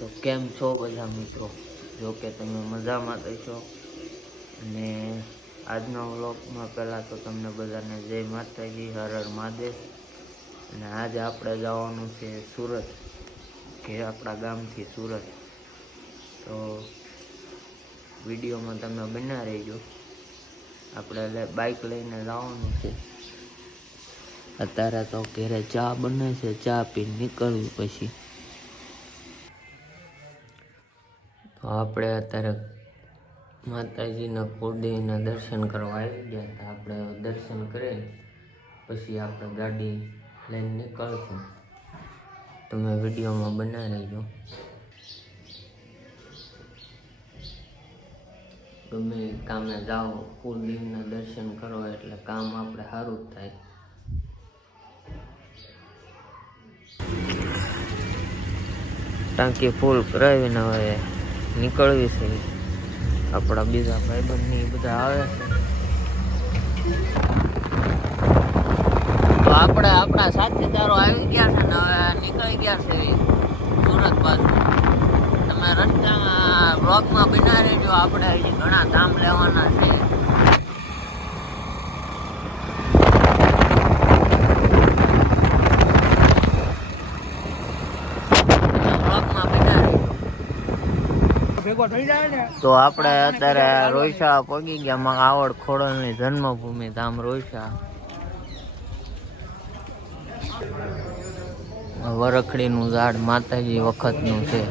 તો કેમ છો બધા મિત્રો? જો કે તમે મજામાં થશો અને આજના વ્લોગમાં પહેલાં તો તમને બધાને જય માતાજી, હર હર મહાદેવ. અને આજે આપણે જવાનું છે સુરત, કે આપણા ગામથી સુરત. તો વિડીયોમાં તમે બના રહીજો. આપણે બાઇક લઈને જવાનું છે. અત્યારે તો ઘરે ચા બને છે, ચા પીને નીકળવું પછી. આપણે અત્યારે માતાજીના કુળદેવીના દર્શન કરવા આવી ગયા હતા. આપણે દર્શન કરી, પછી આપણે ગાડી લઈને નીકળશું. તમે વિડીયોમાં બનાવી લેજો ગમે કામે જાઓ, કુળદેવીના દર્શન કરો એટલે કામ આપણે સારું થાય. ટાંકી ફૂલ કરાવીને હવે નીકળવી છે. આપણા બીજા ભાઈબંધની બધા આવે છે. તો આપણે આપણા સાથીદારો આવી ગયા છે ને હવે નીકળી ગયા છે સુરત બાજુ. તમે રસ્તામાં બ્લોગમાં બિના રહેજો. આપણે હજી ઘણા ધામ લેવાના છે બ્લોગમાં બના રહેજો તો આપણે અત્યારે રોઈશા પગી ગયા માં આવડ ખોડલની જન્મભૂમિ ધામ વરખડી વરખડીનું ઝાડ માતાજી વખતનું છે.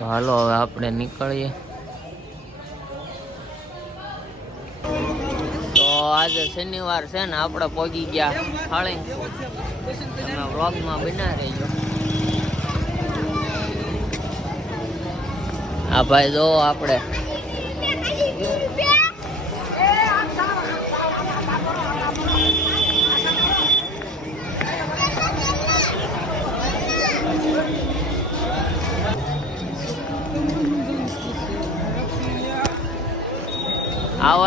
હાલો હવે આપણે નીકળીએ. તો આજે શનિવાર છે ને આપણે પહોંચી ગયા ફાળીંગપુર તમે વ્લોગમાં બના રહેજો આ ભાઈ જો આપણે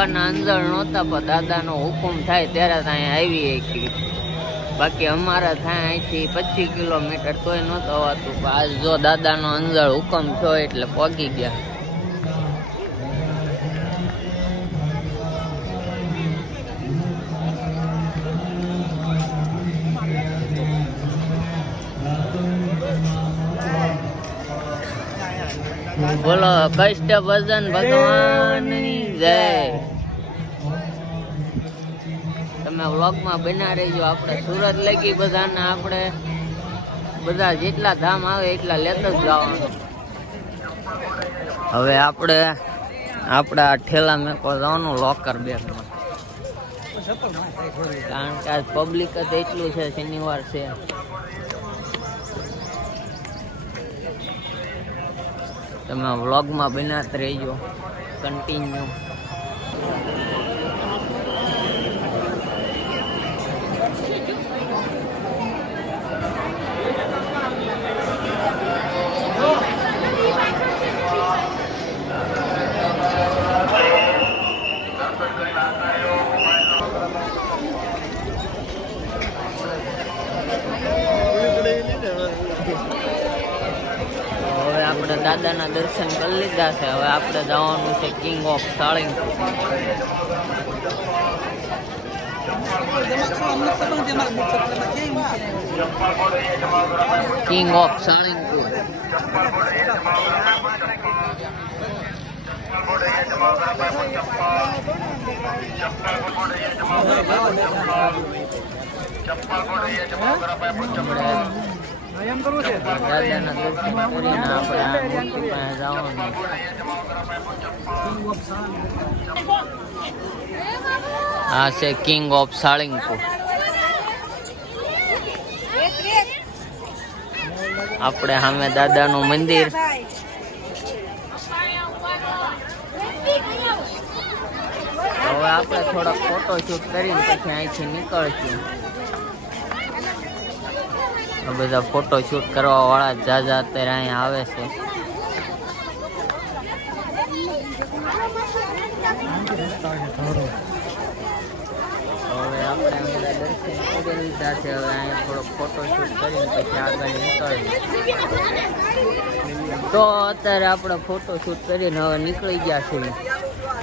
આવવાના અંદર નહોતા, પણ દાદાનો હુકમ થાય ત્યારે ત્યાં આવી હતી બાકી અમારા થાય અહીંથી પચીસ કિલોમીટર તોય નહોતું હોવાતું પણ આજ જો દાદાનો અંદર હુકમ થયો એટલે પગી ગયા. બોલો, કષ્ટ ભજન ભગવાન જય. તમે વ્લોગમાં બના રહીજો. આપણે સુરત લગી બધાને આપણે બધા જેટલા ધામ આવે એટલા લેતા જ જવાનું. હવે આપણે આપણા ઠેલા મેકો જવાનું લોકર બેગમાં. કારણ કે આજ પબ્લિક જ એટલું છે, શનિવાર છે. તમે વ્લોગમાં બનાત રહેજો. કન્ટિન્યુ હવે આપણે દાદાના દર્શન કરી લીધા છે. હવે આપણે જવાનું છે king of Salangpur king of Salangpur દાદાના દર્શન કરીને આપણે આ મૂર્તિ પાસે જવાનું આ છે કિંગ ઓફ સાળંગપુર આપણે સામે દાદાનું મંદિર. હવે આપણે થોડોક ફોટો શૂટ કરીને પછી અહીંથી નીકળશું. આ બધા ફોટો શૂટ કરવા વાળા જાજા અત્યારે અહીંયા આવે છે હવે આપણે બધા દર્શન છે, હવે અહીંયા થોડોક ફોટોશૂટ કરીને પછી આગળ નીકળીએ. તો અત્યારે આપણે ફોટોશૂટ કરીને હવે નીકળી ગયા છીએ.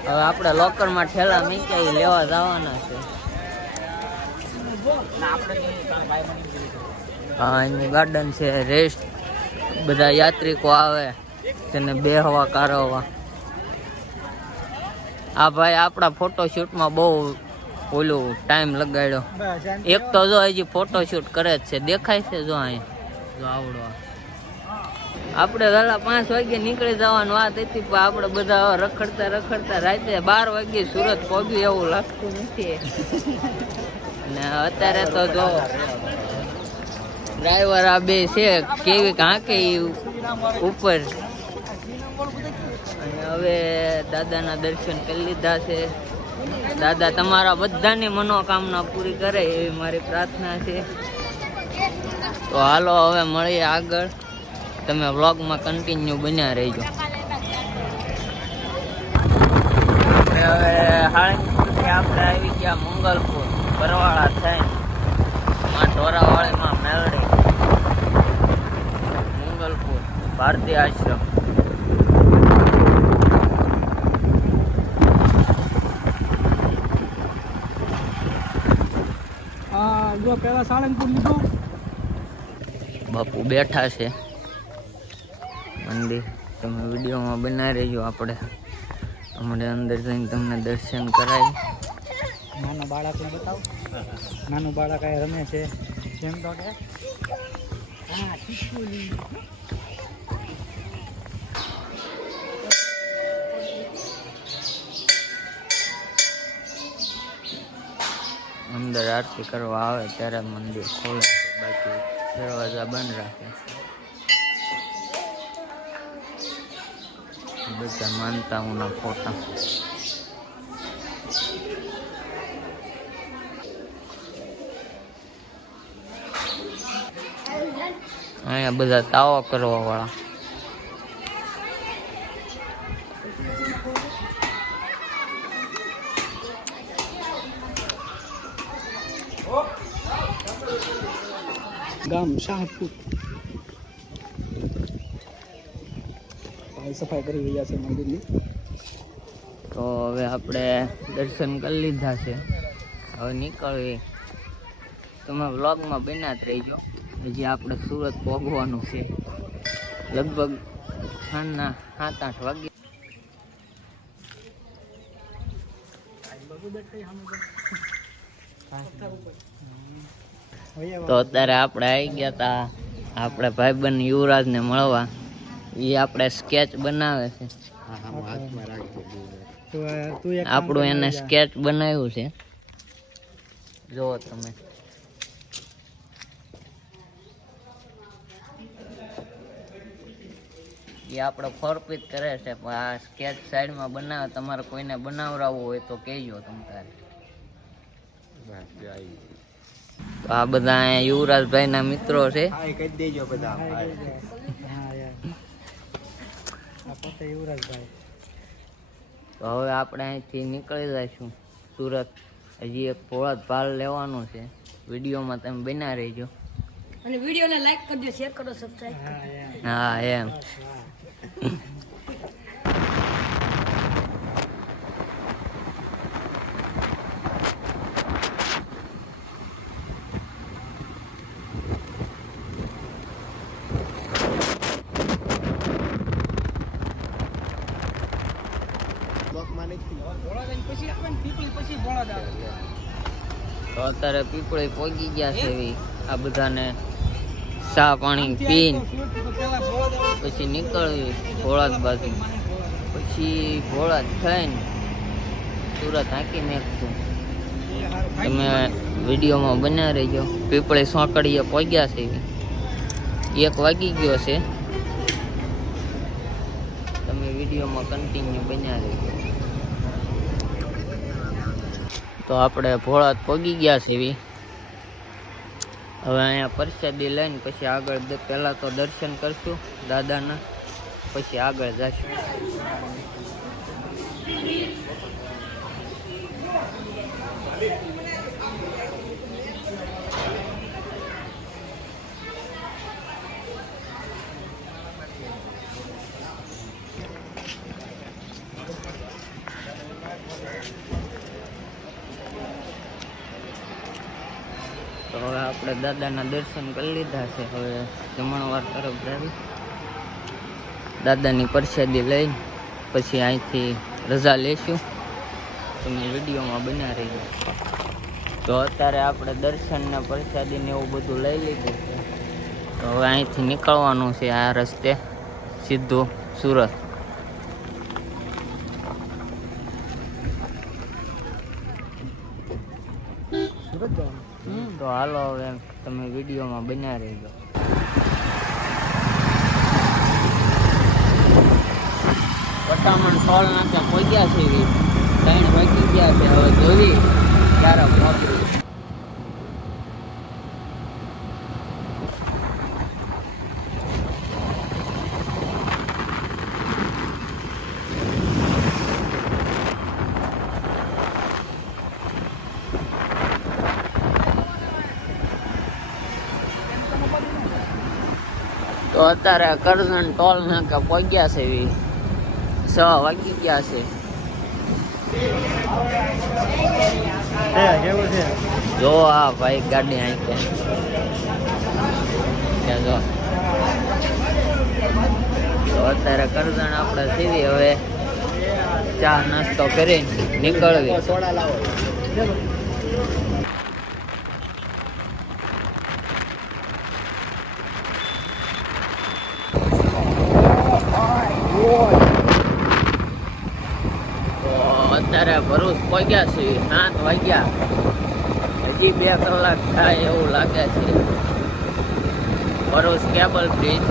હવે આપણે લોકરમાં ઠેલા મૂક્યા લેવા જવાના છે. હા, એની ગાર્ડન છે રેસ્ટ બધા યાત્રિકો આવે, તેને બેહવા, કારવવા. આ ભાઈ આપણા ફોટોશૂટમાં બહુ ઓલું ટાઈમ લગાડ્યો. એક તો જો હજી ફોટોશૂટ કરે જ છે. દેખાય છે જો અહીંયા. જો આવડો. આપણે વહેલા પાંચ વાગે નીકળી જવાની વાત હતી પણ આપણે બધા રખડતા રખડતા રાતે બાર વાગે સુરત પહોંચ્યું એવું લાગતું નથી. ને અત્યારે તો જો ડ્રાઈવર આ બે છે, કેવી કાંકે ઉપર. અને હવે દાદાના દર્શન કરી લીધા છે. દાદા, તમારા બધાની મનોકામના પૂરી કરે એવી મારી પ્રાર્થના છે. તો હાલો, હવે મળીએ આગળ. તમે વ્લોગમાં કન્ટિન્યુ બન્યા રહેજો. આપણે હવે હાળંગથી આપણે આવી ગયા મંગલપુર, બરવાળા થઈને. માં ઢોરાવાળીમાં મેલડી. મંગલપુર ભારતીય આશ્રમ. જો પેલા સાળંગપુર લીધો. બાપુ બેઠા છે. મંદિર. તમે વિડીયોમાં બનાવી રહેજો આપણે. અમારે અંદર જઈને તમને દર્શન કરાય. નાનો બાળકને બતાવ. નાનું બાળક આ રમે છે. કેમ તો કે હા અંદર આરતી કરવા આવે ત્યારે મંદિર ખોલે બાકી દરવાજા બંધ રાખે છે. બધા માનતાઓના ફોટા અહીંયા બધા તાવા કરવા વાળા ગામ શાહપુર. સફાઈ કરી રહ્યા છે મંદિરની. તો હવે આપણે દર્શન કરી લીધા છે. હવે નીકળવી. તમે વ્લોગમાં બન્યા જ રહીજો. હજી આપણે સુરત પહોંચવાનું છે. લગભગ સાંજના સાત આઠ વાગે. તો અત્યારે આપણે આવી ગયા તા આપણે ભાઈબંધ યુવરાજને મળવા. એ આપણે સ્કેચ બનાવે છે. તો અ, તું એક કામ આપણું એને સ્કેચ બનાવ્યું છે. જુઓ તમે. એ આપણો ફોરપીત કરે છે પણ આ સ્કેચ સાઈડમાં બનાવે તમારે કોઈને બનાવડાવવું હોય તો કહેજો તમે તારે. આ બધા અહીંયા યુવરાજભાઈના મિત્રો છે. કહી દેજો બધા. તો હવે આપણે અહીંથી નીકળી જઈશું. સુરત. હજી એક પોળાત ભાર લેવાનો છે. વિડીયોમાં તમે બના રહેજો. અને વિડીયોને લાઈક કરજો શેર કરો સબસ્ક્રાઇબ હા એમ. તો અત્યારે પીપળી પોગી ગયા છે એવી. આ બધાને ચા પાણી પીન. પછી નીકળવી ભોળાદ બાજુ. પછી ભોળાદ થઈને સુરત હાંકી નાખશું. તમે વિડીયોમાં બન્યા રહેજો. પીપળી સોંકડીએ પહોંચ્યા છે એવી. એક વાગી ગયો છે. તમે વિડીયોમાં કન્ટિન્યુ બન્યા રહેજો. તો આપણે ભોળાદ પગી ગયા છે એવી. હવે અહીંયા પ્રસાદી લઈને પછી આગળ દ- પહેલા તો દર્શન કરશું દાદાના, પછી આગળ જશું. તો હવે આપણે દાદાના દર્શન કરી લીધા છે. હવે જમણવાર તરફ જાવી. દાદાની પ્રસાદી લઈ, પછી અહીંથી રજા લેશું. તમે વિડીયોમાં બના રહીજો. તો અત્યારે આપણે દર્શનને ને ને એવું બધું લઈ લીધું છે. તો હવે અહીંથી નીકળવાનું છે આ રસ્તે, સીધું સુરત. સુરત જવાનું? તો હાલો હવે તમે વિડીયોમાં બન્યા રહેજો. પટામણ ટોલ નાખ્યા પહોંચ્યા છે, ત્રણ વાગી ગયા છે, હવે જોવી ક્યારે પહોંચી તો અત્યારે કરજણ ટોલ નાકા પહોંચ્યા છે એવી. છ વાગી ગયા છે. જો આ ભાઈ ગાડી અહીં કે જો. તો અત્યારે કરજણ આપણે સીધી હવે ચા નાસ્તો કરી નીકળવી સોડા લાવો તો અત્યારે ભરૂચ પહોંચ્યા છે સાત વાગ્યા. હજી બે કલાક થાય એવું લાગે છે. Bharuch cable bridge.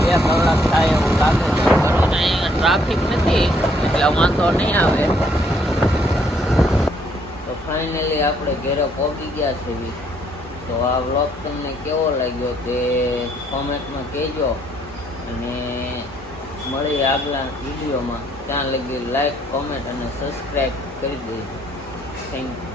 બે કલાક થાય એવું લાગે છે. ભરૂચ અહીંયા ટ્રાફિક નથી, એટલે વાંધો નહીં આવે. તો ફાઇનલી આપણે ઘેરે પહોંચી ગયા છે તો આ વ્લોગ તમને કેવો લાગ્યો તે કોમેન્ટમાં કહેજો. અને મળી આગલા વિડીયોમાં. ત્યાં લગી લાઈક કોમેન્ટ અને સબસ્ક્રાઈબ કરી દેજો. Thank you